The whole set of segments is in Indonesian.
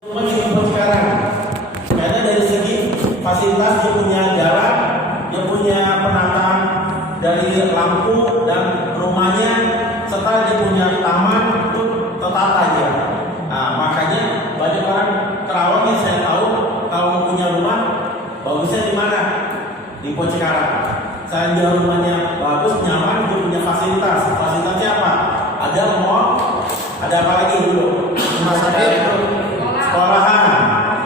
Meskipun sekarang, karena dari segi fasilitas dia punya jalan, dia punya penataan dari lampu dan rumahnya, serta dia punya taman itu tertata aja. Nah, makanya banyak orang Kerawang yang saya tahu kalau punya rumah bagusnya di mana? Di Cikarang. Saya jual rumahnya bagus, nyaman, dia punya fasilitas. Fasilitasnya apa? Ada mall, ada apa lagi dulu? Rumah sakit, sekolahan.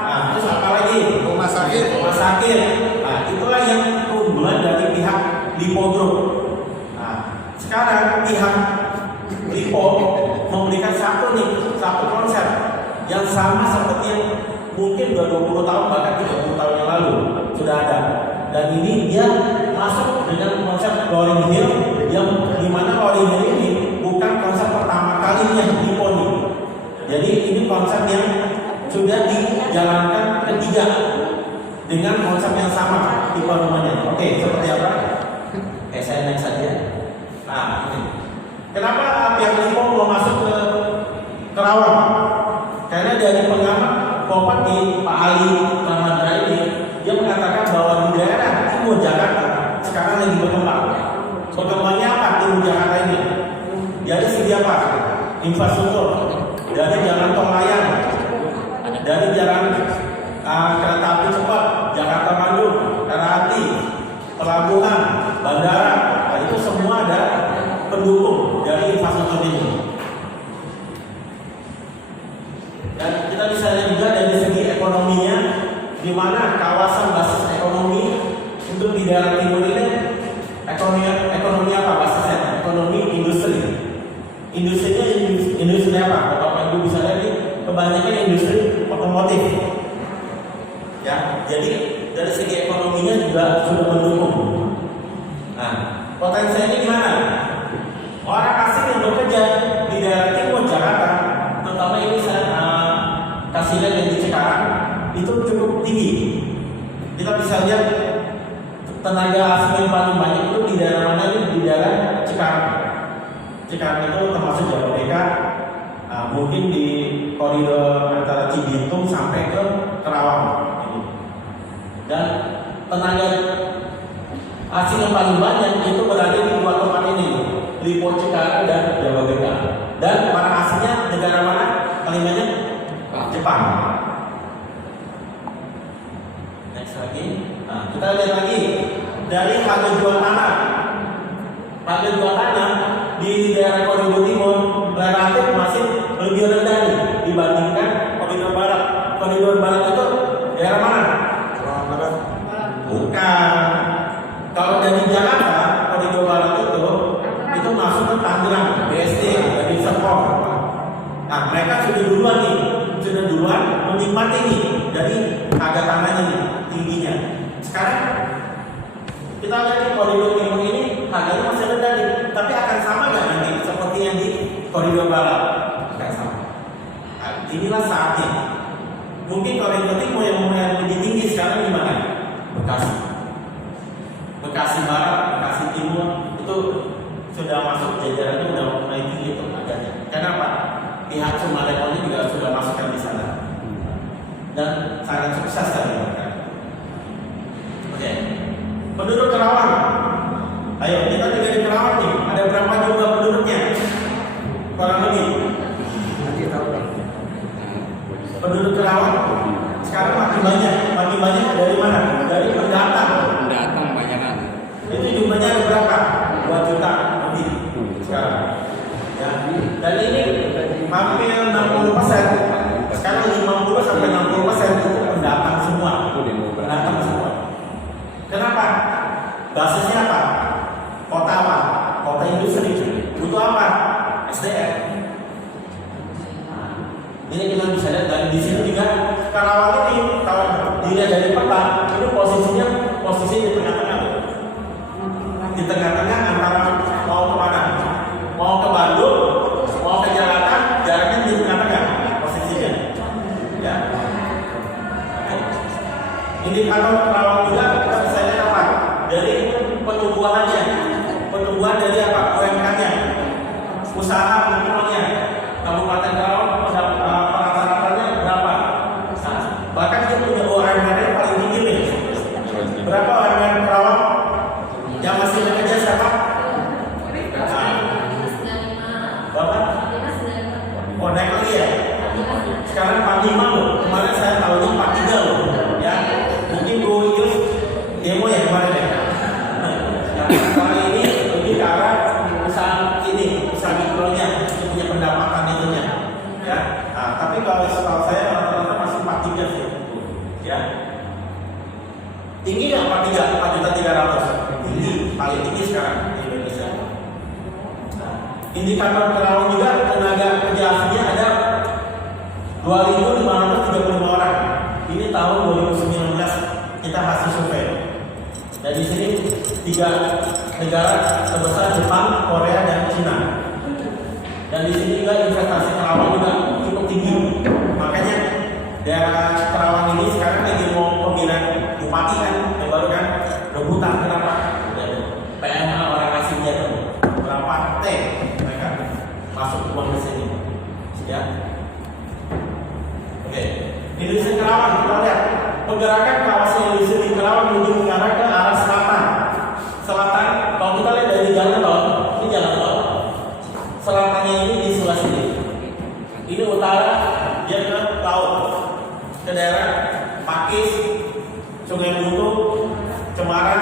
Nah, terus apa lagi? Rumah sakit. Rumah sakit. Nah, itulah yang keunggulan dari pihak Lipo Group. Nah, sekarang pihak Lipo memberikan satu konsep yang sama seperti yang mungkin sudah 20 tahun bahkan 30 tahun yang lalu sudah ada. Dan ini dia masuk dengan konsep Rolling Hill yang dimana Rolling Hill ini bukan konsep pertama kalinya Lipo nih. Jadi ini konsep yang sudah dijalankan ketiga dengan konsep yang sama tipe rumahnya. Oke, seperti apa? Saya next saja. Nah, ini. Kenapa pihak Lipo mau masuk ke Kerawang? Karena dari pengamat properti Pak Ali Ramadra ini, dia mengatakan bahwa di daerah timur Jakarta sekarang lagi berkembang. Berkembangnya apa timur Jakarta ini? Jadi sedia apa? Infrastruktur. Dari jalan tol layang, dari jalan kereta api cepat, Jakarta Bandung, LRT, pelabuhan, bandara, nah, itu semua ada pendukung dari infrastruktur ini. Dan kita bisa lihat juga dari segi ekonominya, di mana kawasan basis ekonomi untuk di daerah timur ini ekonomi apa basisnya? Ekonomi industri. Industrinya industri apa? Bapak Ibu bisa lihat kebanyakan industri otomotif. Ya, jadi dari segi ekonominya juga sudah mendukung. Nah, potensinya gimana? Orang asing yang bekerja di daerah timur Jakarta, terutama ini saya kasih lihat yang di Cikarang, itu cukup tinggi. Kita bisa lihat tenaga asing yang paling banyak itu di daerah mana? Di daerah Cikarang. Cikarang itu termasuk Jababeka, mungkin di koridor antara Cibitung sampai ke Kerawang. Dan tenaga asing yang paling banyak itu berada di dua tempat ini, Lipo Cikarang dan Jababeka. Dan para asingnya negara mana? Paling banyak? Jepang. Next lagi. Nah, kita lihat lagi dari harga jual tanah. Harga jual tanah di daerah koridor timur relatif masih lebih rendah nih dibandingkan koridor barat. Koridor barat itu daerah mana? Barat. Bukan. Kalau dari Jakarta koridor barat itu masuk ke Tangerang, BSD, dari Serpong. Nah, mereka sudah duluan menikmati nih dari harga tanahnya nih tingginya. Sekarang kita lihat di koridor timur ini harganya masih rendah nih, tapi akan sama nggak nanti seperti yang di koridor barat? Akan sama. Nah, inilah saatnya. Mungkin koridor timur yang lebih tinggi sekarang di mana? Bekasi Barat, Bekasi Timur itu sudah masuk jajarannya sudah mulai tinggi itu harganya. Kenapa? Pihak Sumarekon juga sudah masukkan di sana dan sangat sukses tadi mereka. Oke. Penduduk Kerawang. Ayo kita tinggal di Kerawang nih. Ada berapa jumlah penduduknya? Kurang lebih. Penduduk Kerawang sekarang makin banyak dari mana? Dari pendatang banyak kan? Itu jumlahnya ada berapa? 2 juta lebih sekarang. Ya. Dan ini hampir 60%. Sekarang 50 sampai 60% itu pendatang semua. Kenapa? Basisnya apa? Kota apa? Kota industri. Butuh apa? SDM. Ini kita bisa lihat dari di sini juga Kerawang ini kalau dilihat dari peta ini posisi di tengah-tengah. Di tengah-tengah antara mau ke mana? Mau ke Bandung, mau ke Jakarta, jaraknya di tengah-tengah posisinya. Ya. Indikator Kerawang juga kita bisa lihat apa? Dari pertumbuhan dari apa? UMK-nya, usaha mikronya. Kabupaten Kerawang rata-ratanya berapa? naik lagi ya. Sekarang 45 loh. Kemarin saya tahunya 43 loh. Ya, mungkin Bu Yus demo ya kemarin ya. Nah, kali ini lebih ke arah usaha ini, usaha mikronya, itu punya pendapatan itunya. Ya, nah, tapi kalau saya rata-rata masih 43 sih. Ya. Tinggi nggak 43? 4.300.000. Tinggi, paling tinggi sekarang di Indonesia. Nah, indikator Kerawang juga tenaga kerja aslinya ada 2.535 orang. Ini tahun 2019 kita hasil survei. Dan di sini 3 negara terbesar, Jepang, Korea, dan Cina. Dan di sini juga investasi Kerawang juga cukup tinggi. Makanya daerah Kerawang ini sekarang lagi mau pemilihan bupati kan, yang baru kan rebutan. Kenapa? PMA orang asingnya tuh berapa T mereka masuk uang ke sini. Ya. Oke, industri Kerawang kita lihat pergerakan kawasan industri di Kerawang menuju ke arah selatan. Selatan, kalau kita lihat dari jalan tol, ini jalan tol. Selatannya ini di sebelah sini. Ini utara, dia ke laut, ke daerah Pakis, Sungai Buntu, Cemara.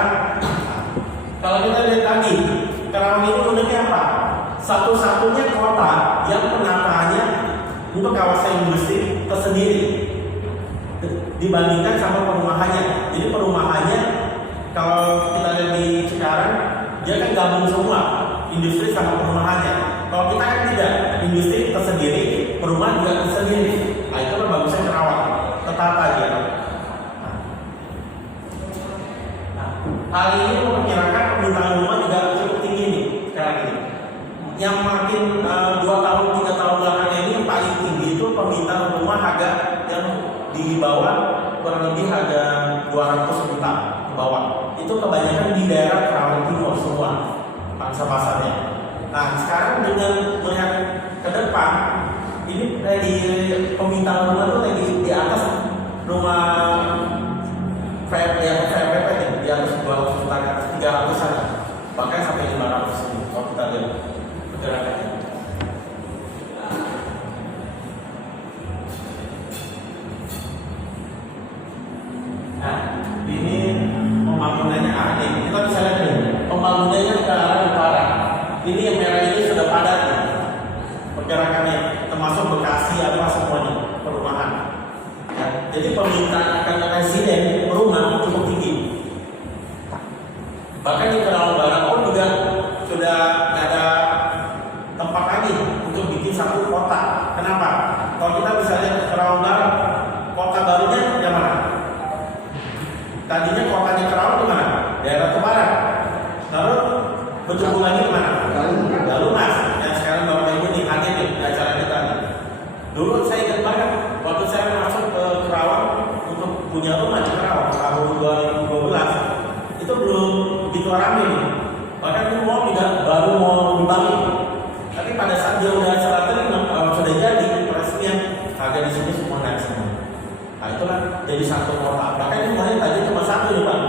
Kalau kita lihat lagi, Kerawang ini uniknya apa? Satu-satunya kota yang penataannya untuk kawasan industri tersendiri dibandingkan sama perumahannya. Jadi perumahannya kalau kita lihat di Cikarang, dia kan gabung semua industri sama perumahannya. Kalau kita kan tidak, industri tersendiri, perumahan juga tersendiri. Nah itu kan bagusnya Kerawang, tertata dia. Nah, hal ini memperkirakan permintaan rumah juga cukup tinggi nih sekarang ini. Yang makin 2 tahun, 3 tahun belakangan ini yang paling tinggi itu permintaan rumah harga yang di bawah kurang lebih harga 200 juta ke bawah. Itu kebanyakan di daerah Kerawang Timur semua pangsa pasarnya. Nah sekarang dengan melihat ke depan, ini di permintaan rumah itu lagi di atas rumah VPP di atas 200 juta, 300-an, bahkan sampai 500 ini kalau kita lihat pergerakannya. Nah ini pembangunannya ada. Kita bisa lihat nih, pembangunannya ke arah utara. Ini yang merah ini sudah padat nih pergerakannya, termasuk Bekasi apa semuanya perumahan. Ya, jadi permintaan residen rumah cukup tinggi. Bahkan di Kerawang Barat pun juga sudah ada tempat lagi untuk bikin satu kota. Kenapa? Kalau kita bisa lihat Kerawang Barat, kota barunya yang mana? Tadinya kotanya Kerawang di mana? Daerah Kebarat. Lalu bertemu lagi kemana? Galumas. Yang sekarang Bapak Ibu nih hadir nih di acara kita nih. Dulu saya ingat banget waktu saya masuk ke Kerawang untuk punya rumah di Kerawang tahun 2012 itu belum begitu ramai nih. Bahkan itu mau juga baru mau dibangun. Tapi pada saat dia udah salah terima, sudah jadi peresmian, harga di sini semua naik semua. Nah itulah jadi satu kota. Bahkan yang kemarin tadi cuma 1 nih Pak.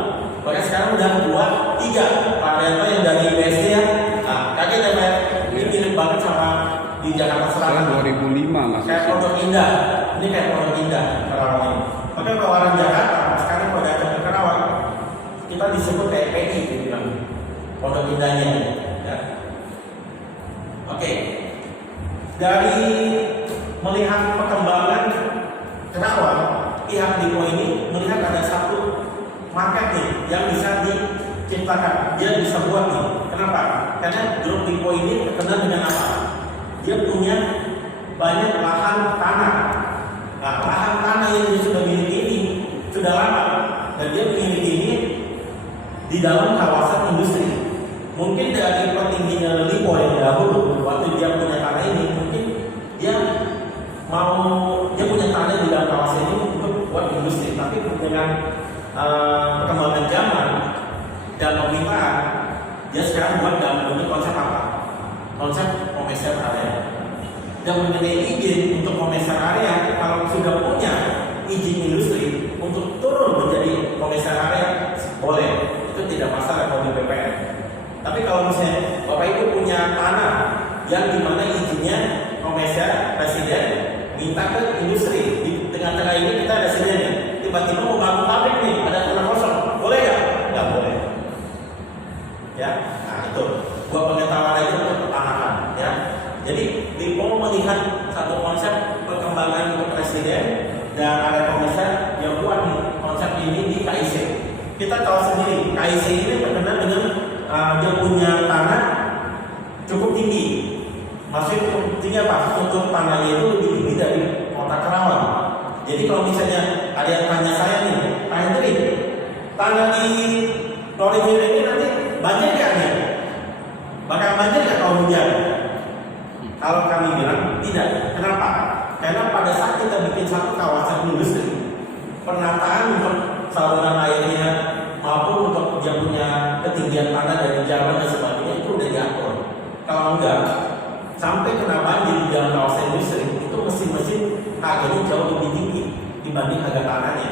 Bahkan sekarang udah 2, 3. Pak Rento yang dari BSD ya. Nah kaget ya Pak. Ini mirip banget sama di Jakarta Selatan. 2005 mas. Kayak Pondok Indah. Ini kayak Pondok Indah Kerawang ini. Makanya kalau orang Jakarta sekarang kalau datang ke Kerawang, kita disebut kayak PI dibilang Pondok Indahnya. Ya. Oke. Dari melihat perkembangan Kerawang, pihak Dipo ini melihat ada satu market nih yang bisa diciptakan, dia bisa buat nih. Kenapa? Karena Grup Dipo ini terkenal dengan apa? Dia punya banyak lahan tanah. Nah, lahan tanah yang dia sudah miliki ini sudah lama, dan dia miliki ini di dalam kawasan industri. Mungkin dari petingginya Lipo yang dahulu, waktu dia punya tanah ini, mungkin dia punya tanah di dalam kawasan ini untuk buat industri. Tapi dengan perkembangan zaman dan pemitaan, dia sekarang buat dalam bentuk konsep apa? Konsep komersial area. Dan mengenai izin untuk komersial area, kalau sudah punya izin industri untuk turun menjadi komersial area, boleh. Itu tidak masalah kalau di BPN. Tapi kalau misalnya Bapak Ibu punya tanah yang dimana izinnya komersial presiden minta ke industri. Di tengah-tengah ini kita ada sini nih, tiba-tiba mau bangun pabrik nih, ada tanah kosong, boleh nggak? Nggak boleh. Ya, nah itu gua pengetahuan aja untuk pertanahan. Ya, jadi LIPO melihat satu konsep perkembangan untuk presiden dan ada komisar yang buat nih konsep ini di KIC. Kita tahu sendiri, KIC ini terkenal dengan dia punya tanah cukup tinggi. Maksudnya cukup tinggi apa? Struktur tanahnya itu lebih tinggi dari kota Kerawang. Jadi kalau misalnya ada yang tanya saya nih, Pak Hendri, tanah di Loring Hill ini nanti banjir nggak nih? Bakal banjir nggak kalau hujan? Kalau kami bilang tidak. Kenapa? Karena pada saat kita bikin satu kawasan industri, penataan untuk saluran airnya maupun untuk dia punya ketinggian tanah dari jalan dan sebagainya itu udah diatur. Kalau enggak, sampai kena banjir di dalam kawasan industri itu mesin-mesin harganya jauh lebih tinggi dibanding harga tanahnya.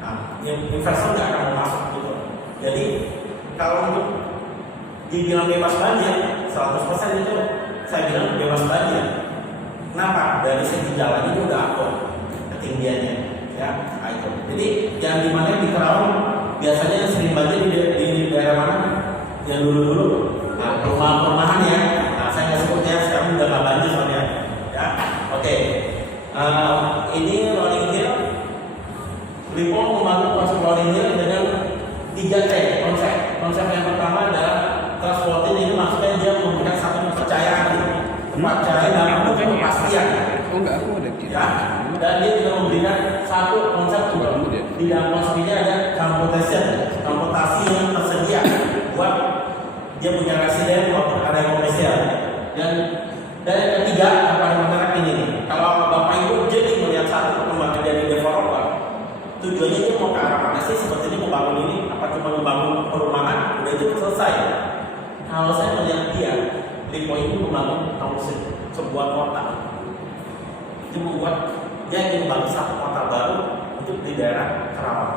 Nah, investor nggak akan masuk gitu. Jadi kalau untuk dibilang bebas banjir, 100% itu saya bilang bebas banjir. Kenapa? Dari segi jalan itu udah atur ketinggiannya, ya. Nah, itu. Jadi yang dimana di Kerawang biasanya sering banjir di daerah mana? Yang dulu-dulu, nah, perumahan ya. Nah, saya nggak sebut ya, sekarang udah nggak banjir soalnya. Ya, oke. Ini Loring Hill. LIPO membangun konsep Loring Hill dengan 3T konsep. Konsep yang pertama adalah transportin, ini maksudnya dia memberikan satu kepercayaan, kepercayaan dalam bentuk kepastian. Oh enggak, aku ada gitu. Ya, dan dia juga memberikan satu konsep untuk di dalam konsep ini ada transportasi yang tersedia buat dia punya residen maupun area komersial. Dan yang ketiga apa yang menarik ini nih, kalau Bapak Ibu jadi melihat satu perkembangan dari developer, tujuannya dia mau ke arah mana sih? Sepertinya membangun ini apa cuma membangun perumahan udah itu selesai? Kalau saya melihat dia, LIPO ini membangun township, sebuah kota. Dia membuat dia ingin membangun satu kota baru untuk di daerah Kerawang.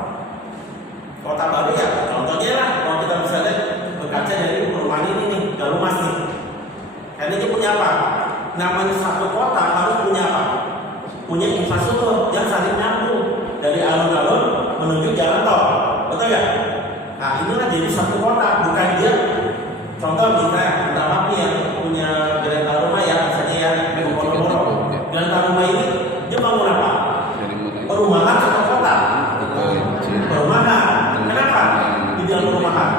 Kota baru ya, contohnya lah kalau kita bisa lihat berkaca dari perumahan ini nih, Galumas nih. Karena dia punya apa? Namanya satu kota harus punya apa? Punya infrastruktur yang saling nyambung dari alun-alun menuju jalan tol, betul ya? Nah inilah jadi satu kota, bukan dia. Contoh misalnya, entah apa yang punya Gelanta Rumah ya, misalnya ya, Gelanta Rumah ini dia bangun apa? Perumahan atau kota? Perumahan. Kenapa? Di dalam perumahan.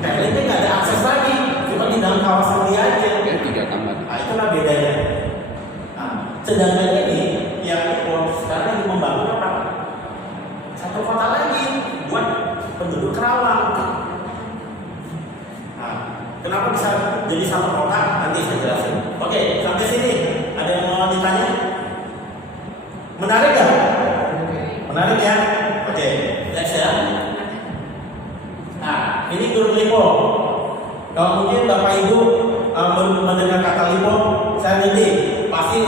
Karena ini nggak ada akses lagi, cuma di dalam kawasan dia aja. 3 kamar. Nah itulah bedanya. Nah, sedangkan ini yang sekarang lagi membangun apa? Satu kota lagi buat penduduk Kerawang. Nah, kenapa bisa jadi satu kota? Nanti saya jelasin. Oke, sampai sini ada yang mau ditanya? Menarik gak? Menarik ya? Oke, next ya. Nah, ini tur LIPO. Kalau mungkin Bapak Ibu mendengar kata LIPO, saya nanti pasti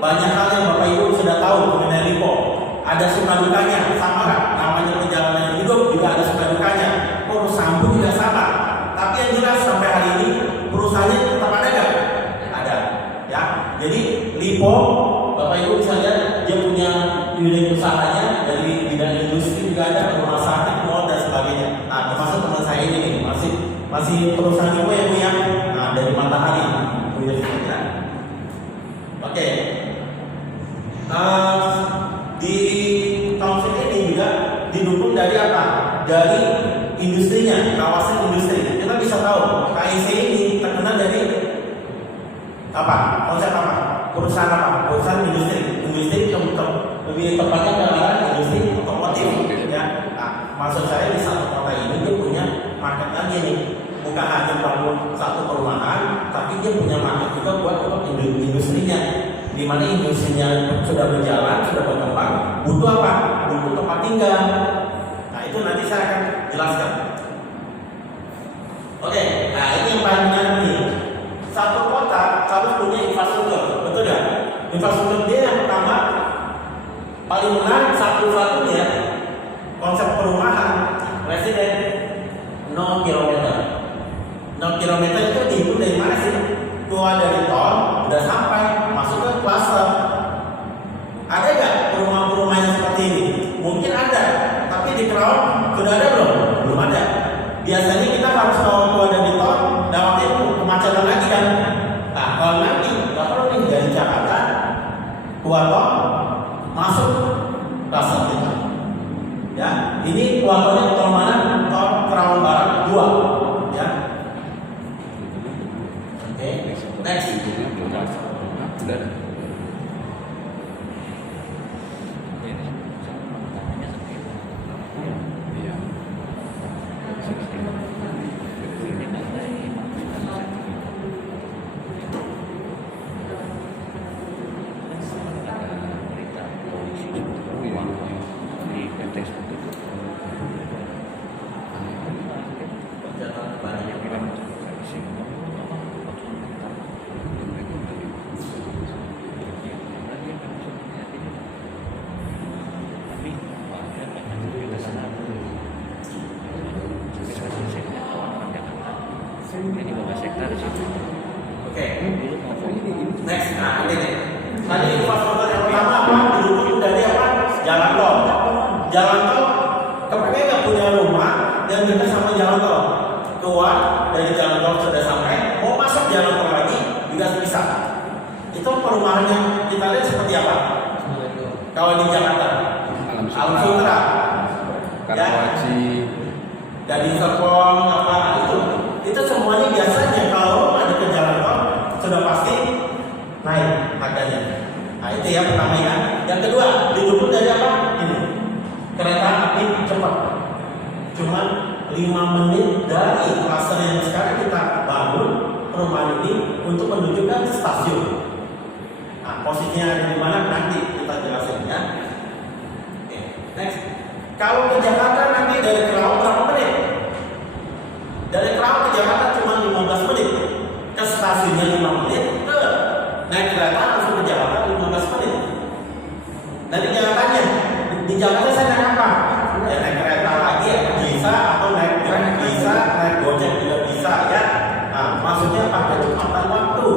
banyak hal yang Bapak Ibu sudah tahu mengenai LIPO. Ada suka dukanya, sama kan? Namanya perjalanan hidup juga ada suka dukanya. Perusahaan pun juga sama. Tapi yang jelas sampai hari ini perusahaannya tetap ada nggak? Ada, ya. Jadi LIPO, Bapak Ibu bisa lihat dia punya unit usahanya dari bidang industri juga ada, rumah sakit, mall dan sebagainya. Nah, termasuk teman saya ini nih, masih perusahaan LIPO ya Bu ya. Nah, dari Matahari, ya. Oke. Di township ini juga didukung dari apa? Dari industrinya, kawasan industri. Kita bisa tahu KIC ini terkenal dari apa? Konsep apa? Perusahaan apa? Perusahaan industri. Industri lebih tepatnya ke arah industri otomotif. Ya. Nah, maksud saya di satu kota ini dia punya market lagi nih. Bukan hanya bangun satu perumahan, tapi dia punya market juga buat industrinya. Di mana industrinya sudah berjalan, sudah berkembang, butuh apa? Butuh tempat tinggal. Nah itu nanti saya akan jelaskan. Oke, nah ini yang paling menarik nih. Satu kota harus punya infrastruktur, betul ya? Infrastruktur dia yang pertama paling menarik satu-satunya konsep perumahan residen 0 km. 0 km itu dihitung dari mana sih? Keluar dari tol, udah sampai masuk ke klaster. 2 tol masuk rasa kita. Ya, ini 2 tolnya tol mana? Tol Kerawang Barat 2. Ya. Oke, next. Udah. Iya. Oke. Next, nah ini nih. Tadi infrastruktur yang pertama apa? Didukung dari apa? Jalan tol. Jalan tol, kepake nggak punya rumah yang dekat sama jalan tol. Keluar dari jalan tol sudah sampai, mau masuk jalan tol lagi juga bisa. Itu perumahan yang kita lihat seperti apa? Kalau di Jakarta, Alam Sutra, Karawaci, Gading Serpong, apa itu semuanya biasanya kalau ada ke jalan tol sudah pasti naik harganya. Nah itu ya pertama ya. Yang kedua didukung dari apa? Ini kereta api cepat. Cuman 5 menit dari klaster yang sekarang kita bangun perumahan ini untuk menuju ke stasiun. Nah posisinya ada di mana nanti kita jelasin ya. Oke, next. Kalau ke Jakarta nanti dari Kerawang berapa menit? Dari Kerawang ke Jakarta cuma 15 menit. Ke stasiunnya 5 menit, ke naik kereta langsung ke Jakarta 15 menit. Dan di Jakartanya, di Jakarta saya naik apa? Ya naik kereta lagi ya bisa, atau naik Grab bisa, naik Gojek juga bisa ya. Nah, maksudnya pakai kecepatan waktu.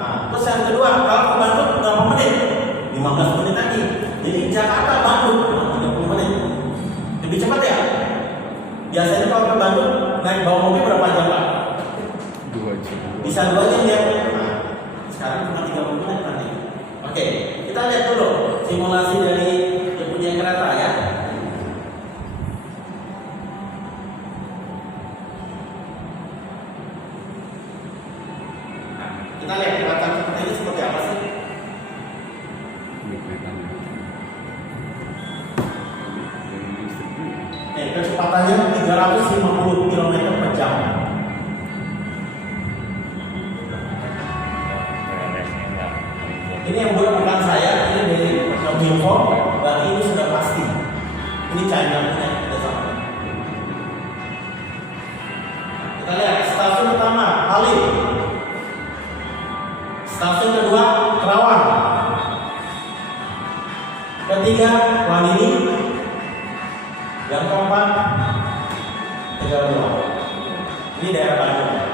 Nah, terus yang kedua, kalau ke Bandung berapa menit? 15 menit lagi. Jadi Jakarta Bandung 30 menit. Lebih cepat ya? Biasanya kalau ke Bandung naik bawa mobil berapa jam Pak? 2 jam. Bisa 2 jam ya? Nah, sekarang cuma 30 menit nanti. Oke, kita lihat dulu simulasi dari yang punya kereta ya. Nah, kita lihat kereta kita ini seperti apa sih? Ini kelihatannya. Kecepatannya 350 km per jam. Ini yang buat bukan saya, ini dari Kominfo, berarti ini sudah pasti. Ini China punya kita sama. Kita lihat stasiun pertama Halim, stasiun kedua Kerawang, ketiga Wanini, yang keempat Tegaluar. Ini daerah Bandung.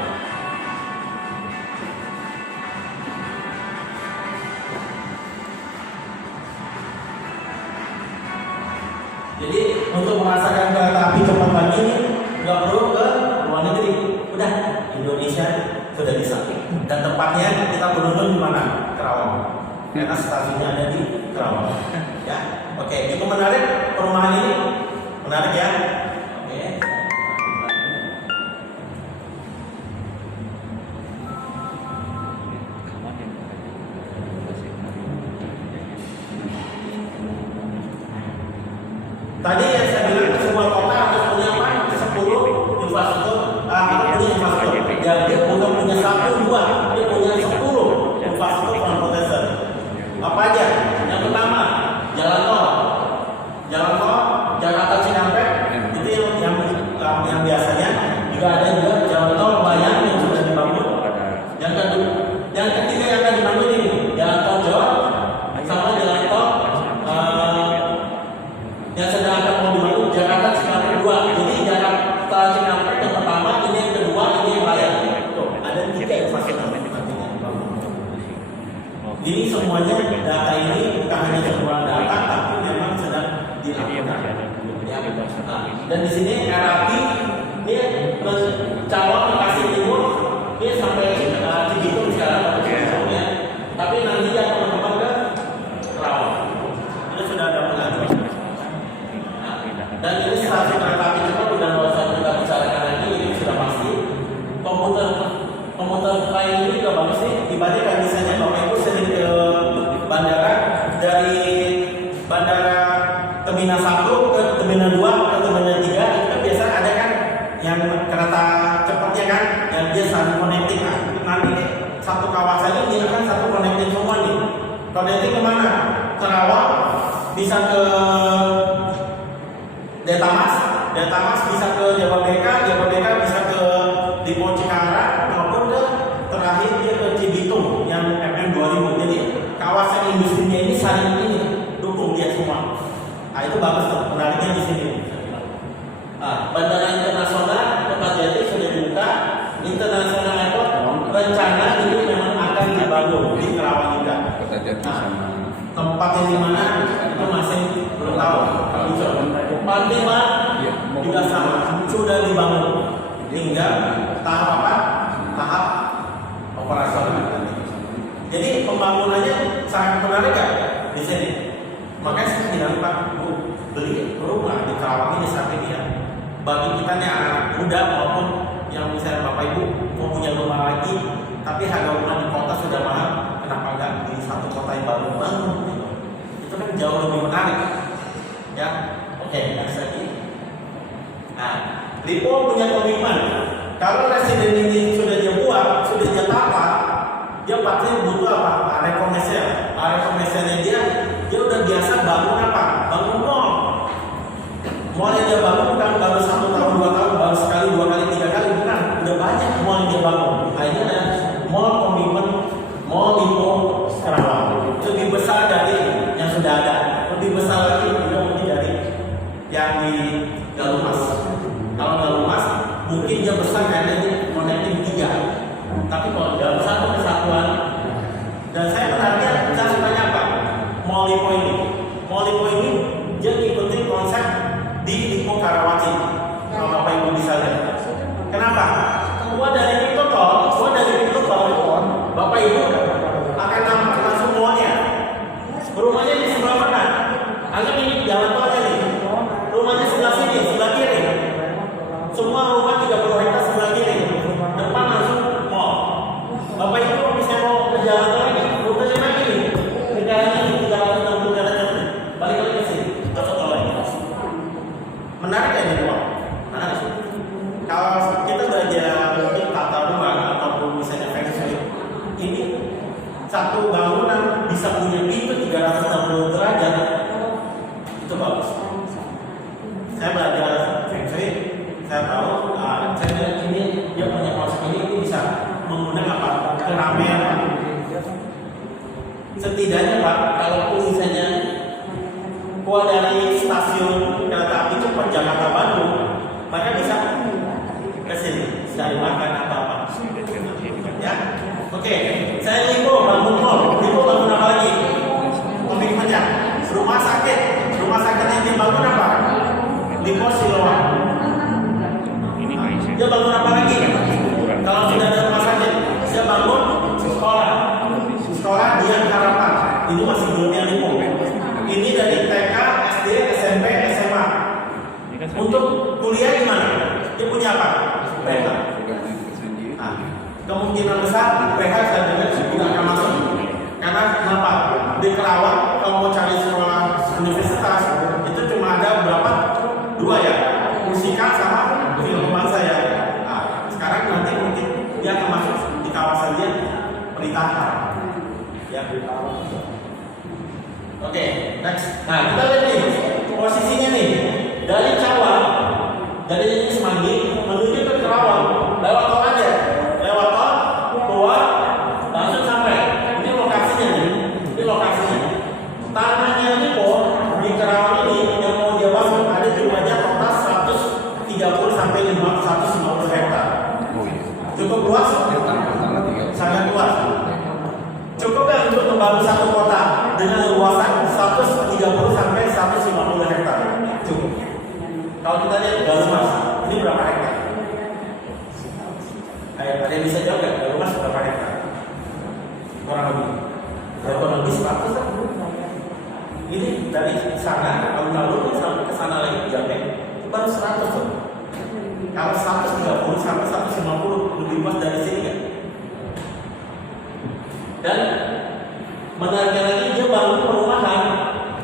Jadi untuk merasakan kereta api cepat lagi ini nggak perlu ke luar negeri, udah Indonesia sudah bisa. Dan tempatnya kita beruntung di mana? Kerawang. Karena stasiunnya ada di Kerawang. Ya, oke. Itu menarik perumahan ini, menarik ya. Oke. Tadi yang saya bilang sebuah kota harus punya apa? 10 infrastruktur, punya infrastruktur. Jadi bukan punya 1, 2, dia punya 10 infrastruktur transportasi. Apa aja? Yang pertama, jalan tol. Jalan tol Jakarta Cikampek itu yang biasanya juga ada juga jalan tol layang yang sudah dibangun. Yang ketiga yang akan dibangun ini jalan tol Jawa sama jalan tol yang sedang akan mau dibangun Jakarta Cikampek 2. Jadi Jakarta Cikampek yang pertama, ini yang kedua, ini yang layang. Ada 3 infrastruktur. Jadi semuanya data ini bukan hanya sebuah data, tapi memang sedang dilakukan. Ya. Nah, dan di sini RRT ini calon Bekasi Timur ini sampai Cibitung sekarang ya. Tapi nanti yang teman-teman ke ngikutin kemana? Kerawang bisa ke Detamas, Detamas bisa ke Jababeka, Jababeka bisa ke Depo Cikarang, maupun ke terakhir dia ke Cibitung yang MM 2000. Jadi kawasan industrinya ini saling ini dukung dia semua. Nah itu bagus tuh, menariknya di sini. Nah, Bandara Internasional Kertajati sudah dibuka, International Airport rencana ini memang akan dibangun di Kerawang juga. Kertajati sama Tempatnya di mana itu masih belum tahu. Panglima juga sama, sudah dibangun. Tinggal tahap apa? Tahap operasional. Jadi pembangunannya sangat menarik kan di sini. Makanya saya bilang Pak, Bu, beli rumah di Kerawang ini saat ini ya. Bagi kita nih anak muda maupun yang misalnya Bapak Ibu mau punya rumah lagi, tapi harga rumah di kota sudah mahal, kenapa enggak di satu kota yang baru bangun? Gitu. Itu kan jauh lebih menarik, ya. Oke, next lagi. Nah, Lipo punya komitmen. Kalau residen ini sudah dia buat, sudah dia tata, dia pasti butuh apa? Area komersial. Area komersialnya dia udah biasa bangun apa? Bangun mall. Mall yang dia bangun bukan baru 1 tahun, 2 tahun, baru sekali, 2 kali, 3 kali, bukan. Udah banyak mall yang dia bangun. Akhirnya ada mall komitmen, mall Lipo Kerawang. Lebih besar dari yang sudah ada. Lebih besar lagi juga mungkin dari yang di Galumas. Kalau Galumas mungkin dia besar karena ini connecting 3. Tapi kalau dalam satu kesatuan, dan saya menariknya, saya sukanya apa? Mall Lipo ini. Mall Lipo ini dia ngikutin konsep di Lipo Karawaci. Kalau Bapak Ibu bisa lihat. Kenapa? Semua dari pintu tol, Bapak Ibu akan nampak langsung mallnya. Rumahnya di sebelah mana? Anggap ini jalan tolnya nih. Rumahnya sebelah sini, sebelah kiri. Semua rumah 30 hektar sebelah kiri. Depan langsung mall. Bapak Ibu misalnya mau ke jalan tol ini, rutenya lagi nih. Negaranya di 360 derajat nih. Balik lagi ke sini. Cocok tol lagi. Menarik ya nih, Pak? Menarik sih. Kalau kita belajar mungkin tata ruang ataupun misalnya feng shui, ini satu bangunan bisa punya pintu 360 derajat, itu bagus. Saya belajar feng shui, saya tahu, saya lihat ini dia punya konsep ini bisa menggunakan apa? Keramaian. Setidaknya Pak, kalau misalnya keluar dari stasiun kereta api cepat Jakarta Bandung, maka bisa ke sini, cari makan atau apa. Ya, oke. Saya Lipo bangun mall, Lipo bangun apa lagi? Komitmennya, rumah sakit yang dibangun apa? Lipo Siloam. Dia bangun apa lagi? Kalau sudah ada rumah sakit, dia bangun sekolah Dian Harapan. Itu masih belumnya Lipo. Ini dari TK, SD, SMP, SMA. Untuk kuliah di mana? Dia punya apa? PH. Nah, kemungkinan besar PH dan juga akan masuk. Karena kenapa? Di Kerawang kalau mau cari sekolah universitas itu cuma ada berapa? 2 ya, Musika sama Film Bangsa ya. Nah, sekarang nanti mungkin dia akan masuk di kawasan dia Pelitahan. Ya. Oke, next. Nah, kita lihat nih posisinya nih dari Cawang, dari Semanggi menuju ke Kerawang lewat tol aja, lewat tol keluar langsung sampai. Ini lokasinya nih, ini lokasinya. Tanahnya Lipo di Kerawang ini yang mau dia bangun ada jumlahnya total 130 sampai 150 hektar. Cukup luas? Sangat luas. Cukup kan untuk membangun satu kota dengan luasan 130 sampai 150 hektar. Cukup. Kalau kita lihat Galumas, ini berapa hektar? Ada yang bisa jawab nggak? Galumas berapa hektar? Kurang lebih. Kurang lebih 100 kan? Ini dari sana, alun-alun sampai ke sana lagi jamnya, baru 100 tuh. Kalau 130 sampai 150 lebih luas dari sini kan? Dan menariknya lagi dia bangun perumahan.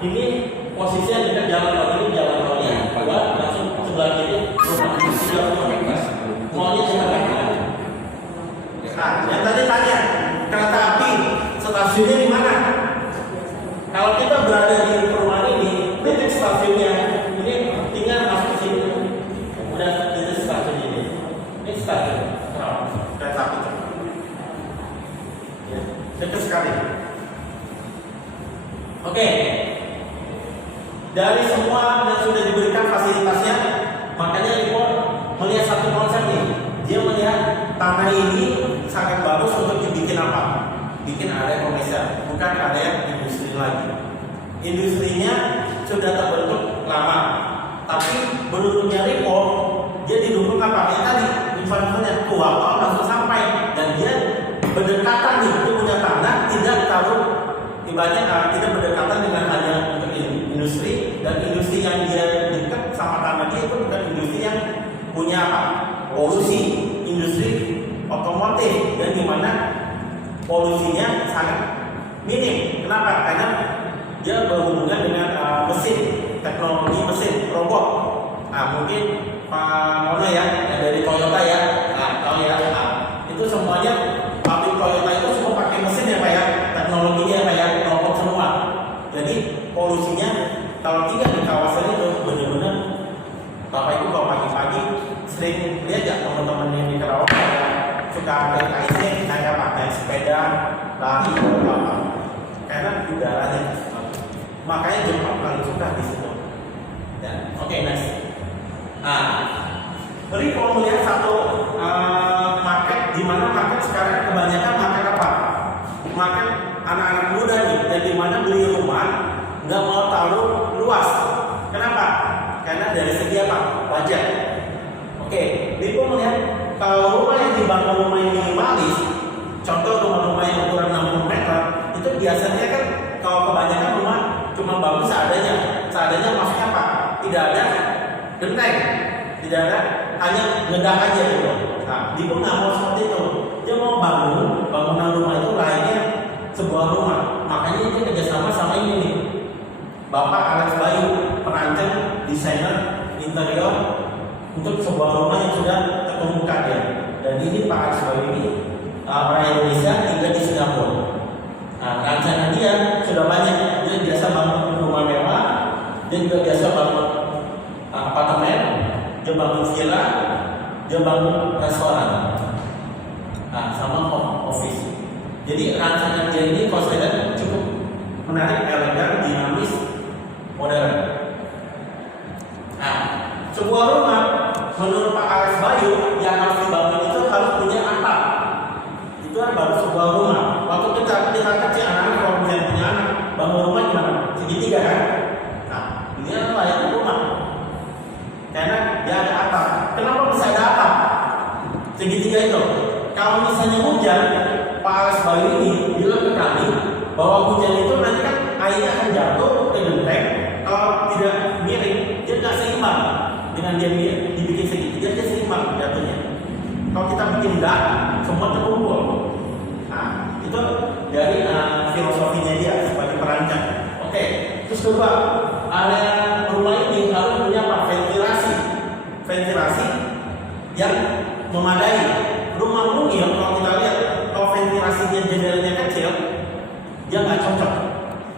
Ini posisinya dekat jalan tol, ini jalan tolnya. Buat langsung sebelah kiri rumah 30 mallnya di tengah. Nah, yang tadi tanya kereta api stasiunnya di mana? Kalau kita berada di perumahan ini, titik stasiunnya ini tinggal masuk ke sini. Udah titik stasiun ini. Ini stasiun. Kereta api. Ya, dekat sekali. Oke. Dari semua yang sudah diberikan fasilitasnya, makanya Ibu melihat satu konsep nih. Dia melihat tanah ini sangat bagus untuk dibikin apa? Bikin area komersial, bukan area industri lagi. Industrinya sudah terbentuk lama, tapi menurutnya Lipo, dia didukung apa? Ya tadi infonya tua kalau langsung sampai, dan dia berdekatan nih, dia punya tanah, tidak tahu ibaratnya tidak berdekatan dengan hanya untuk industri, dan industri yang dia dekat sama tanah dia itu bukan industri yang punya apa? Polusi, industri otomotif, dan dimana polusinya sangat minim. Kenapa? Karena dia berhubungan dengan mesin, teknologi mesin, robot. Mungkin Pak Mono ya, yang dari Toyota ya, tahu ya. Itu semuanya pabrik Toyota itu semua pakai mesin ya Pak ya, teknologinya Pak ya, robot semua. Jadi polusinya kalau tidak di kawasan itu benar-benar, Bapak Ibu kalau pagi-pagi sering lihat ya teman-teman yang di Karawang suka naik naik sepeda, lari atau apa, karena udaranya. Makanya Jepang paling suka di situ. Ya, oke, next. Beri kalau melihat satu market, di mana market sekarang kebanyakan market apa? Market anak-anak muda nih, dan di mana beli rumah nggak mau terlalu luas. Kenapa? Karena dari segi apa? Budget. Oke, Lipo melihat kalau rumah yang dibangun rumah yang minimalis, contoh rumah-rumah yang ukuran 60 meter, itu biasanya kan kalau kebanyakan rumah cuma bagus seadanya. Seadanya maksudnya apa? Tidak ada genteng, tidak ada, hanya ngedak aja gitu. Nah, Lipo nggak mau seperti itu. Dia mau bangunan rumah itu lainnya sebuah rumah. Makanya dia kerjasama sama ini nih, Bapak Alex Bayu, perancang, desainer interior untuk sebuah rumah yang sudah terkemuka ya. Dan ini Pak Alex Bayu ini orang Indonesia, tinggal di Singapura. Rancangan dia sudah banyak. Dia biasa bangun rumah mewah, dia juga biasa bangun apartemen, dia bangun villa, dia bangun restoran, sama home office. Jadi rancangan dia ini kalau saya lihat cukup menarik, elegan, dinamis, modern. Sebuah rumah menurut Pak Alex Bayu yang harus dibangun itu harus punya atap. Itu kan baru sebuah rumah. Waktu kita kecil anak-anak kalau punya anak, bangun rumah gimana? Segitiga kan? Ini adalah layaknya rumah. Karena dia ada atap. Kenapa bisa ada atap? Segitiga itu. Kalau misalnya hujan, Pak Alex Bayu ini bilang ke kami bahwa hujan itu nanti kan airnya akan jatuh ke genteng. Kalau tidak miring, dia nggak seimbang. Dengan dia dibikin segitiga, dia seimbang jatuhnya. Kalau kita bikin dak, semua terkumpul. Itu dari filosofinya dia sebagai perancang. Oke, terus kedua, area rumah ini harus punya apa? Ventilasi yang memadai. Rumah mungil kalau kita lihat, kalau ventilasinya jendelanya kecil, dia nggak cocok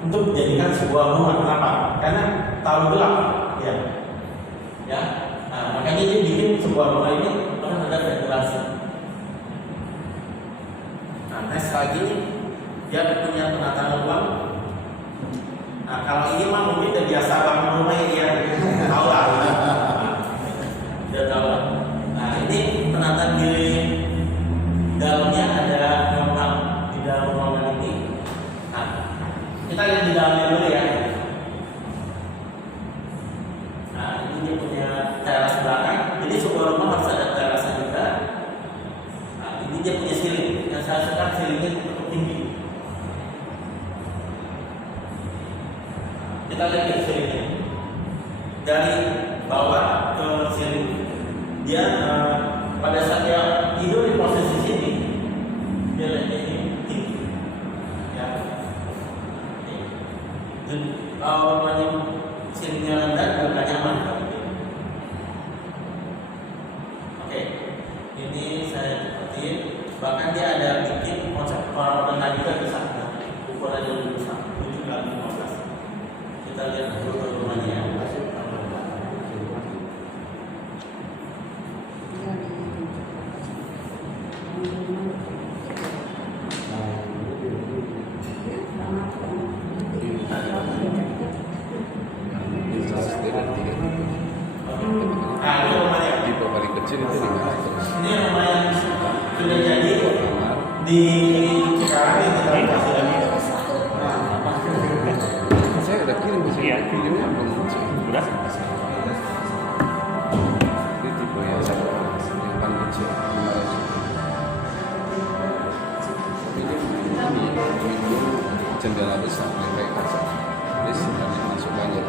untuk dijadikan sebuah rumah. Kenapa? Karena terlalu gelap, ya. Makanya dia bikin sebuah rumah ini harus ada ventilasi. Next lagi dia punya penataan ruang. Kalau ini mah mungkin udah biasa bangun rumah ya, tahu lah. Dia tahu lah. Ini penataan di dalamnya ada ruang di dalam ruangan ini. Kita lihat di dalamnya dulu ya. Ini dia punya teras belakang. Jadi sebuah rumah harus ada terasnya juga. Ini dia punya ceiling. Yang saya suka ceilingnya cukup tinggi. Kita lihat ke ceilingnya. Dari bawah ke ceiling, dia pada saat dia tidur di posisi sini, dia lihat ini tinggi. Ya. Kalau banyak ceilingnya rendah, nggak nyaman. Oke, ini saya seperti. Bahkan dia ada bikin konsep orang tadi juga bisa ukurannya lebih besar, 7 kali 15. Kita lihat dulu rumahnya. Nah, ini rumahnya. Tipe paling kecil itu 500. Ini rumah yang sudah jadi Kamar. di sekarang yang kita kasih lagi. Saya udah kirim ke sini videonya belum muncul. Udah? Ini tipe yang paling kecil 500. Ini jendela besar yang kayak kaca. Jadi sebenarnya masuk banyak.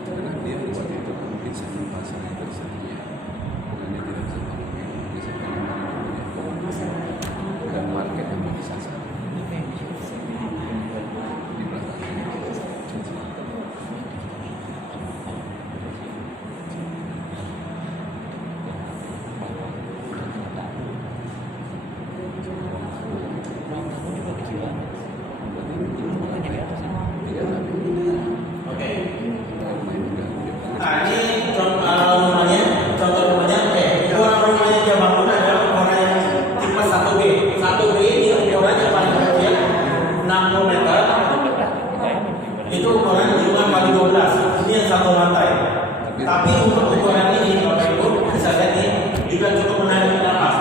Karena dia buat itu mungkin satu pasar yang tersedia, dan dia tidak bisa memenuhi dan market yang mau disasar di belakang. Oke. Nah, ini contoh rumahnya, oke. Ukuran rumahnya dia bangun adalah ukuran yang tipe 1B. 1B ini ukurannya paling kecil 60 meter. Itu ukuran 5 kali 12. Ini yang satu lantai. Tapi untuk ukuran ini, Bapak Ibu bisa lihat nih, juga cukup menarik nafas.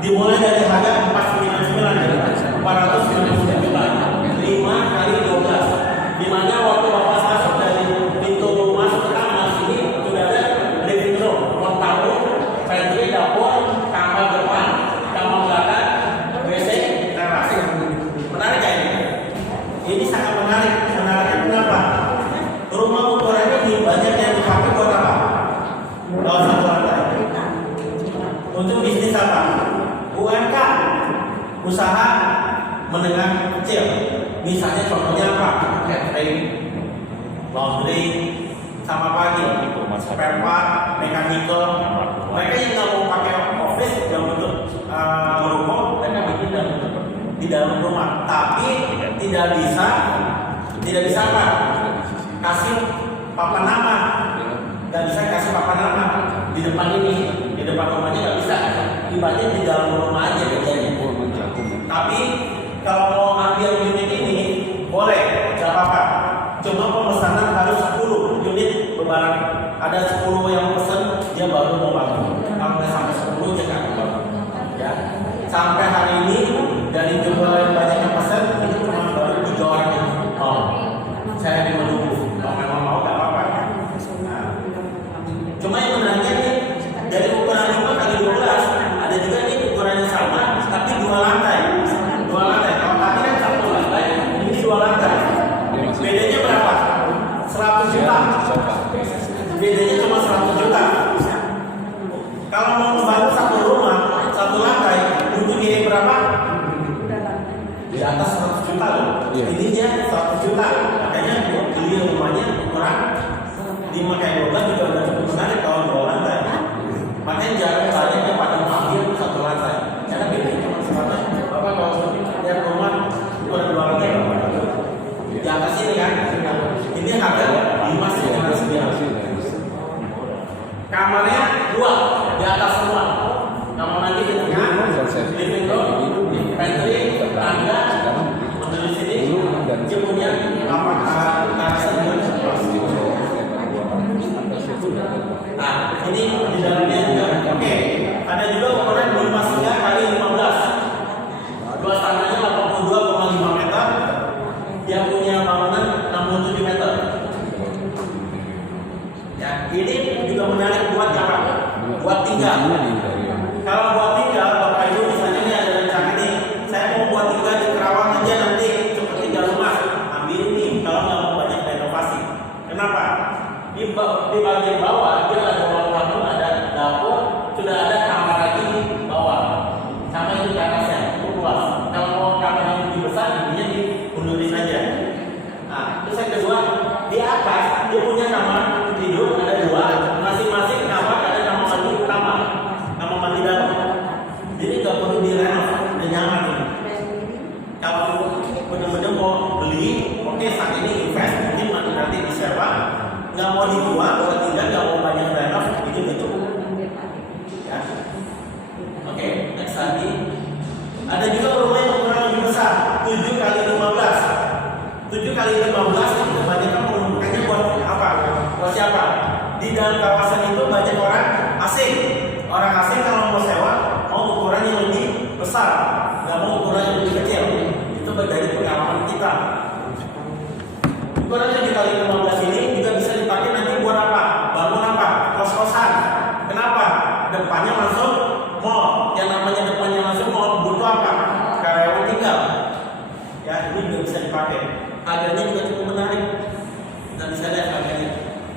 Dimulai dari harga 499 juta. 5 kali 12. Di mana waktu Bapak masuk dari pintu masuk ke kamar sini sudah ada living room, ruang tamu, pantry, dapur, kamar depan, kamar belakang, WC, teras. Menarik ya ini? Ini sangat menarik. Menariknya kenapa? Rumah ukuran ini banyak yang dipakai buat apa? Kalau satu lantai. Untuk bisnis apa? UMK, usaha menengah kecil. Misalnya contohnya apa? Catering, laundry, sama pagi, spare part, mechanical. Mereka yang nggak mau pakai office yang bentuk ruko, mereka bikin di dalam rumah. Tapi tidak bisa apa? Kasih papan nama. Nggak bisa kasih papan nama di depan ini, di depan rumahnya nggak bisa. Ibaratnya di dalam rumah aja kerjanya. Tapi kalau mau ambil unit ini boleh, nggak apa-apa. Cuma pemesanan harus 10 unit barang. Ada 10 yang pesen, dia baru mau bangun. Kalau sampai 10 jangan bangun. Ya. Sampai hari ini dari jumlah yang banyak yang pesen, itu cuma baru 3 orang yang saya di menunggu. Kalau memang mau nggak apa-apa. Nah. Cuma yang menariknya nih, dari ukuran 5 kali 12 ada juga nih ukurannya sama, tapi 2 lantai. 2 lantai. Kalau tadi kan 1 lantai, ini 2 lantai. Bedanya berapa? 100 juta. Bedanya cuma 100 juta. Kalau mau membangun satu rumah, 1 lantai, butuh biaya berapa? Di atas 100 juta loh. Ini dia 100 juta. Makanya beli rumahnya ukuran 5 kali 12 juga udah cukup menarik kalau 2 lantai. Makanya jarang banyak yang pada ambil 1 lantai. Karena bedanya cuma 100. Bapak kalau lihat rumah ukuran 2 lantai, di atas ini kan, ini harga 5 dengan sekian. Kamarnya 2 di atas semua. Kamar mandi di tengah, living room, pantry, tangga, di sini dia punya Nah, ini di dalamnya juga oke. Ada juga ukuran 5,5 kali 15. Luas tanahnya 82,5 meter. Dia punya bangunan 67 meter. Ya, ini juga menarik buat apa? Buat tinggal. Kalau buat tinggal, Bapak Ibu misalnya ini ada rencana nih, saya mau buat tinggal di Kerawang aja nanti cepet tinggal rumah. Ambil ini kalau nggak mau banyak renovasi. Kenapa? Di bagian bawah dia ada ruang tamu, ada dapur, sudah ada kamar lagi di bawah. Sama itu terasnya, cukup luas. Kalau mau kamar yang lebih besar, intinya diundurin aja. Nah, terus yang kedua, di atas dia punya kamar tidur ada 2, masing-masing kamar ada kamar kawasan itu banyak orang asing. Orang asing kalau mau sewa mau ukuran yang lebih besar, nggak mau ukuran yang lebih kecil. Itu dari pengalaman kita. Ukuran yang dikali 15 ini juga bisa dipakai nanti buat apa? Bangun apa? Kos-kosan. Kenapa? Depannya masuk mall. Yang namanya depannya masuk mall butuh apa? Karyawan tinggal. Ya, ini juga bisa dipakai. Harganya juga cukup menarik. Kita bisa lihat harganya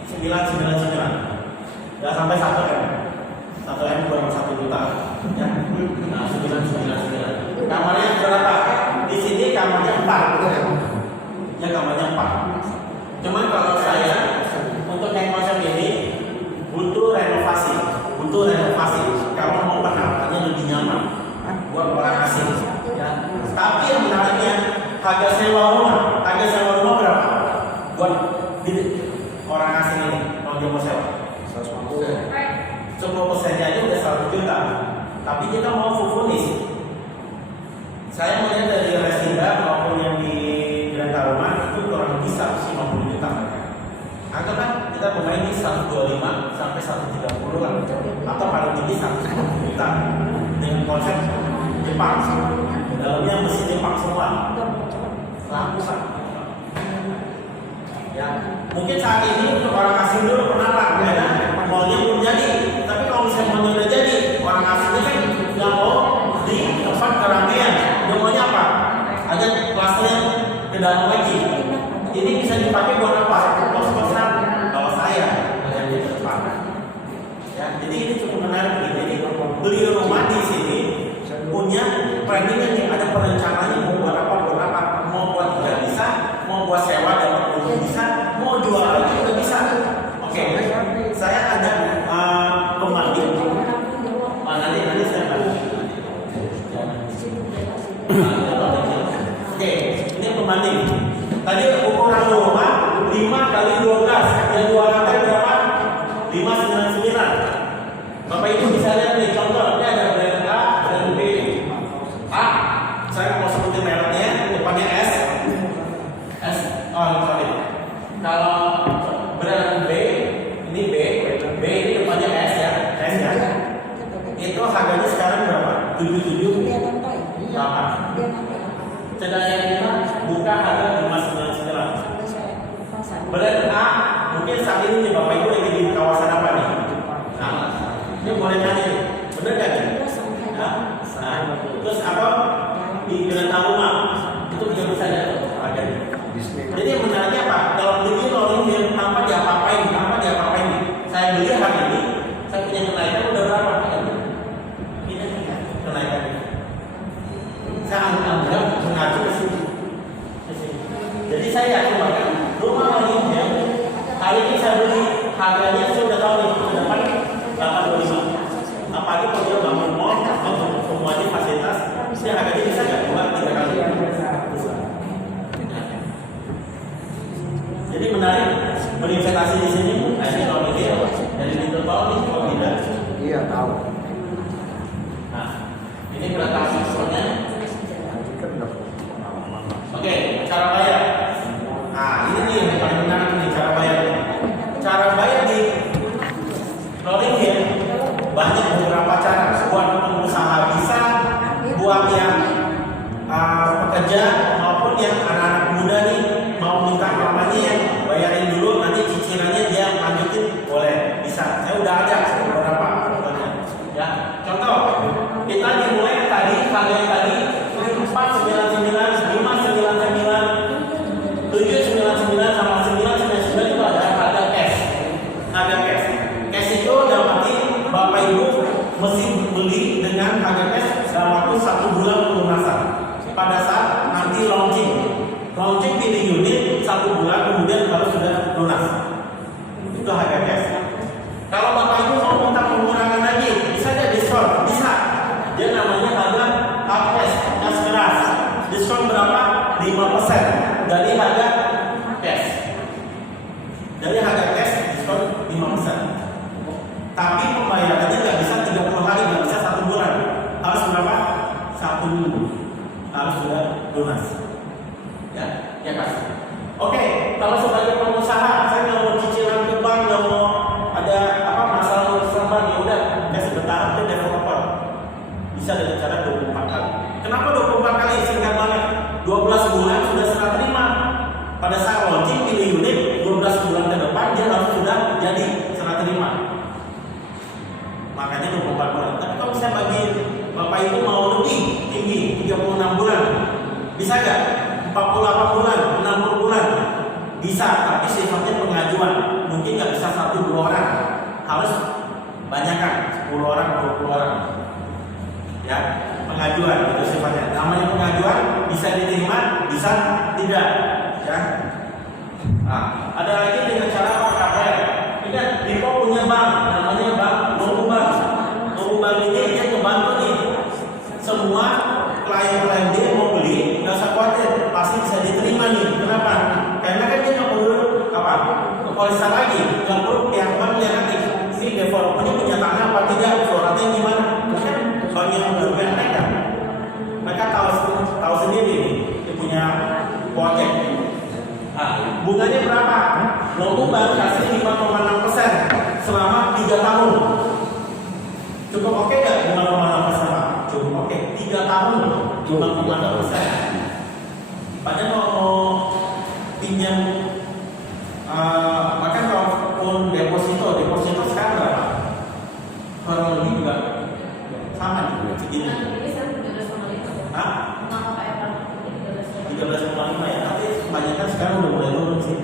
999. Ya sampai 1 M. 1 M kurang 1 juta. Ya. Nah, 999. Kamarnya berapa? Di sini kamarnya 4. Ya, kamarnya 4. Cuman kalau saya untuk yang konsep ini butuh renovasi. Kalau mau penampakannya lebih nyaman buat orang asing. Ya. Tapi yang menariknya harga sewa rumah berapa? Buat orang asing ini kalau dia mau sewa 10% aja udah 1 juta. Tapi kita mau full furnish. Saya melihat dari Resida maupun yang di Grand Rumah itu kurang lebih 150 juta. Anggaplah kita pemain di 125 sampai 130 lah, atau paling tinggi 150 juta dengan konsep Jepang. Dalamnya mesin Jepang semua. Laku kan? Ya, mungkin saat ini untuk orang asing dulu pernah lah, karena mallnya belum jadi. Tapi kalau misalnya mallnya udah jadi, orang asingnya kan nggak mau di tempat keramaian. Dia maunya apa? Ada kelasnya ke dalam lagi. Ini bisa dipakai buat apa? Kos-kosan. Kalau saya ada di depan. Ya, jadi ini cukup menarik. Jadi beli rumah di sini punya planning nih, ada perencanaannya mau buat apa, mau buat juga bisa, mau buat sewa dan bisa, mau jual lagi juga bisa. Oke, saya ada pemanding. Nanti saya bantu. Oke, ini pemanding. Tadi ukuran rumah 5 kali 12, yang 2 lantai berapa? 599. Bapak Ibu bisa lihat nih contoh, ini ada brand A dan B. A, saya mau sebutin mereknya, depannya S. Sorry. Kalau brand B, ini B ini depannya S ya. Itu harganya sekarang berapa? 77. 8. Sedangkan kita buka harga 599. Brand A, mungkin saat ini nih Bapak Ibu lagi di kawasan apa nih? Nah, ini boleh tanya nih, bener gak nih? Terus apa? Di Grand Rumah itu juga bisa jatuh harganya. Jadi yang menariknya apa? Kalau beli rolling dia tanpa diapa-apain, saya beli hari ini, saya punya kenaikan udah berapa? Ini kenaikan. Saya anggap mengacu ke sini. Jadi saya yakin bahkan rumah rolling dia hari ini saya beli harganya saya udah tahu nih ke depan 85. Apalagi kalau dia bangun mall, semuanya fasilitas, dia harganya bisa nggak 2-3 kali. Jadi menarik berinvestasi di sini. Ini kalau ini dari Little Town nih kalau tidak. Iya tahu. Nah, ini presentasi soalnya. Oke, cara bayar. Nah, ini nih yang paling menarik nih cara bayar. Cara bayar di Rolling Hill banyak beberapa cara. Buat pengusaha bisa, buat yang pekerja maupun yang anak-anak muda nih mau minta namanya yang bayarin dulu, nanti cicilannya dia lanjutin, boleh, bisa. Saya udah ada beberapa contohnya. Ya, contoh kita dimulai tadi harga yang tadi 499, 599, 799 sama 999 itu ada harga cash. Harga cash. Cash itu dapatin Bapak Ibu mesti beli dengan harga cash dalam waktu 1 bulan pelunasan. Pada saat nanti launching pilih unit 1 bulan kemudian harus sudah lunas. Itu harga cash. Kalau Bapak Ibu mau minta pengurangan lagi, bisa ada diskon, bisa. Dia namanya harga cash, cash keras. Diskon berapa? 5% dari harga cash. Dari harga cash diskon 5%. Tapi pembayarannya nggak bisa 30 hari, nggak bisa 1 bulan. Harus berapa? 1 minggu. Harus sudah lunas. Ya kasih. Oke, kalau sebagai pengusaha saya nggak mau cicilan ke bank, nggak mau ada makanya 24 bulan. Tapi kalau misalnya bagi Bapak Ibu mau lebih tinggi 36 bulan, bisa nggak? 48 bulan, 60 bulan, bisa. Tapi sifatnya pengajuan, mungkin nggak bisa 1-2 orang, harus banyakkan 10 orang, 20 orang. Ya, pengajuan itu sifatnya. Namanya pengajuan, bisa diterima, bisa tidak. Ya. Nah, ada lagi dengan cara KPR. Ingat, Dipo punya bank, namanya bank Nobu Bank. Nobu Bank ini dia membantu nih semua klien-klien dia mau beli, nggak usah khawatir, pasti bisa diterima nih. Kenapa? Karena kan dia nggak perlu kepolisian lagi, nggak perlu pihak bank yang nanti ini developernya punya tanah apa tidak, suratnya gimana? Kan bank yang berbeda mereka tahu sendiri nih, dia punya project. Nah, bunganya berapa? Nobu Bank kasih 5,6% selama 3 tahun. Cukup oke nggak 5,6%? Cukup oke. 3 tahun 5,6%. Padahal kalau mau pinjam, bahkan kalau deposito sekarang berapa? Kurang lebih juga sama nih, segini. Hah? 13,5 ya, tapi kebanyakan sekarang udah mulai turun sih.